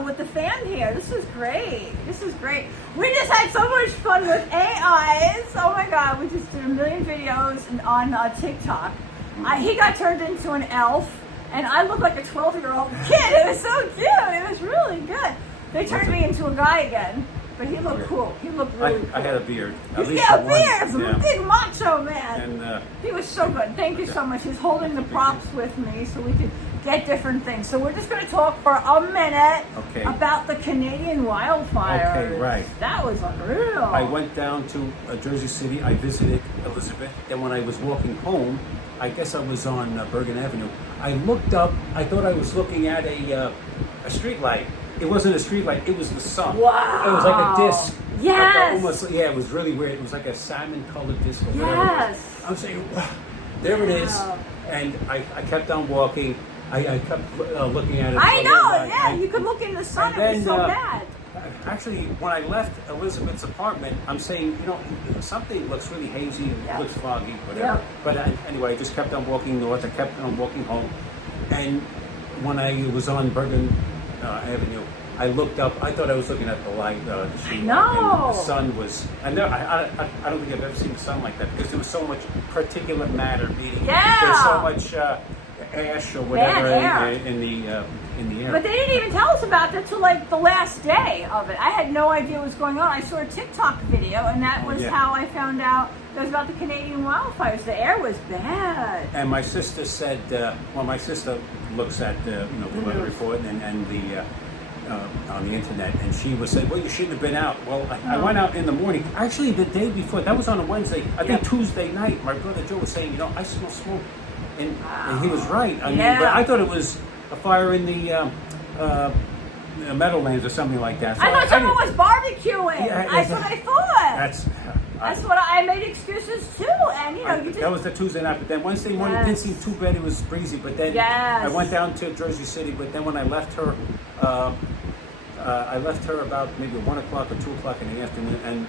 wow, with the fan here. This is great. This is great. We just had so much fun with AIs. Oh my God, we just did a million videos on TikTok. He got turned into an elf, and I look like a 12-year-old kid. It was so cute. It was really good. They turned me into a guy again, but he looked cool. He looked really cool. I had a beard. A beard. A big macho man. And, he was so good. Thank you so much. He's holding the props with me so we could get different things. So we're just going to talk for a minute about the Canadian wildfires. Okay, right. That was unreal. I went down to Jersey City. I visited Elizabeth. Then when I was walking home, I guess I was on Bergen Avenue. I looked up. I thought I was looking at a street light. It wasn't a street light. It was the sun. Wow. It was like a disc. Yes. Almost, yeah, it was really weird. It was like a salmon-colored disc. Or whatever yes. It was. I'm saying, wow, there it is. And I kept on walking. I kept looking at it. I know. Yeah, you could look in the sun. It was so bad. Actually, when I left Elizabeth's apartment, I'm saying, something looks really hazy, looks foggy, whatever. Yeah. But anyway, I just kept on walking north. I kept on walking home. And when I was on Bergen Avenue, I looked up. I thought I was looking at the light, the street light, and the sun was. And I don't think I've ever seen the sun like that because there was so much particulate matter, meaning there's so much ash or whatever in the air. But they didn't even tell us about that till like the last day of it. I had no idea what was going on. I saw a TikTok video, and that was how I found out it was about the Canadian wildfires. The air was bad. And my sister said, my sister looks at the weather report and the on the internet, and she was saying, well, you shouldn't have been out. Well, I went out in the morning. Actually, the day before, that was on a Wednesday. I think Tuesday night, my brother Joe was saying, I smell smoke. And he was right. I mean, but I thought it was a fire in the Meadowlands or something like that. So I thought someone was barbecuing. Yeah, that's what I thought. That's what I made excuses too. And you just... That was the Tuesday night. But then Wednesday morning it didn't seem too bad. It was breezy. But then I went down to Jersey City. But then when I left her, about maybe 1 o'clock or 2 o'clock in the afternoon, and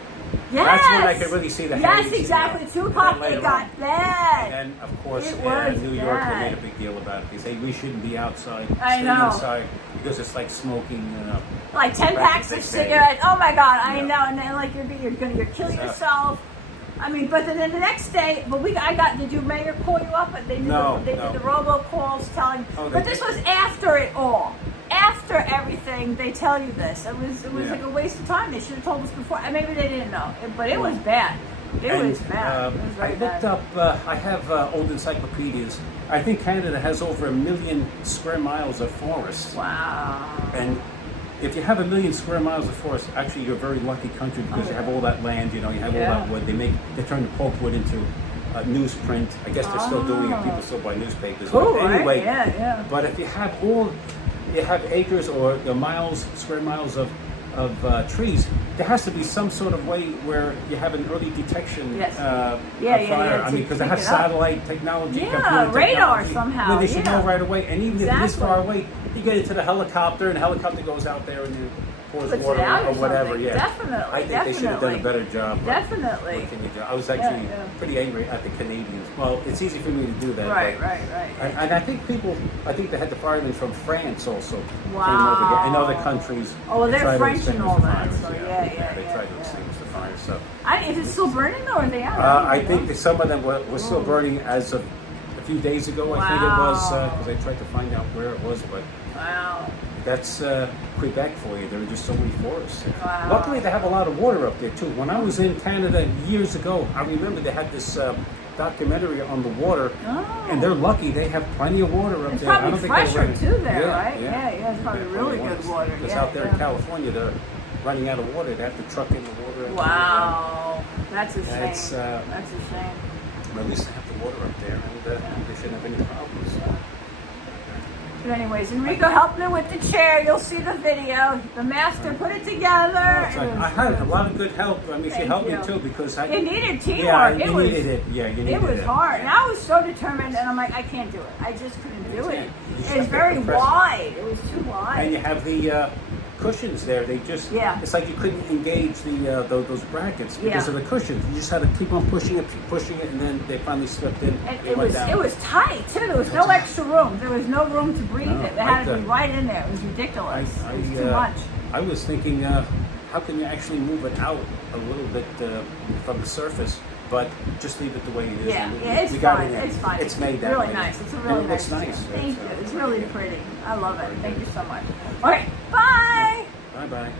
that's when I could really see the haze. Yes, exactly. 2 o'clock it got bad. And of course, New York, they made a big deal about it. They say we shouldn't be outside, stay inside, because it's like smoking. Like 10 packs of cigarettes. Oh my God, I know. And then like you're killing yourself. I mean, but then the next day, did your mayor call you up? They did the robocalls telling. But this was after it all. After everything, they tell you this. It was like a waste of time. They should have told us before. And maybe they didn't know, but it was bad. It was bad. It was very bad. I looked up. I have old encyclopedias. I think Canada has over 1 million square miles of forest. Wow. And if you have 1 million square miles of forest, actually you're a very lucky country because you have all that land. You have all that wood. They turn the pulpwood into newsprint. I guess they're still doing it. People still buy newspapers. Cool, but anyway, right? But if you have acres or square miles of trees, there has to be some sort of way where you have an early detection of fire. I mean, because they have satellite technology, computer radar technology, somehow. They should know right away. And even if it is far away, you get it to the helicopter, and the helicopter goes out there and pours water or whatever. Yeah, definitely. I think they should have done a better job. Definitely. I was actually pretty angry at the Canadians. Well, it's easy for me to do that. Right. And I think they had the firemen from France also came over Wow. here, and other countries. Oh, well, they're French and all that. Fires, So They tried to extinguish the fire. So is it still burning though, or are they out? I think that some of them were still burning as of a few days ago. I think it was because I tried to find out where it was, but. Wow. That's Quebec for you. There are just so many forests. Wow. Luckily, they have a lot of water up there, too. When I was in Canada years ago, I remember they had this documentary on the water, and they're lucky. They have plenty of water up it's there. It's probably fresher, too, there, right? Yeah, it's probably really good water. Because out there in California, they're running out of water. They have to truck in the water. Wow. That's a shame. That's a shame. But at least they have the water up there, and they shouldn't have any problems. But anyways, Enrico helped me with the chair. You'll see the video. The master put it together. I had a lot of good help. I mean, she helped me too because I. It needed teamwork. Yeah, you needed it. Yeah, you needed it. It was hard. And I was so determined, and I'm like, I can't do it. I just couldn't do it. It was very wide. It was too wide. And you have the cushions there. They just, Yeah. it's like you couldn't engage those brackets because Yeah. of the cushions. You just had to keep on pushing it, and then they finally slipped in. And It went down. it was tight too. There was no extra room. There was no room to breathe. No, It had to I- be right in there. It was ridiculous. I- It was I, too much. I was thinking, how can you actually move it out a little bit from the surface, but just leave it the way it is. Yeah, And yeah, it's we got fine. it in. It's fine. It's made that really way. nice. It's a And really it looks nice. nice. Thank you. It's really pretty. I love it. Very Thank good. you so much. Okay, bye. Bye bye.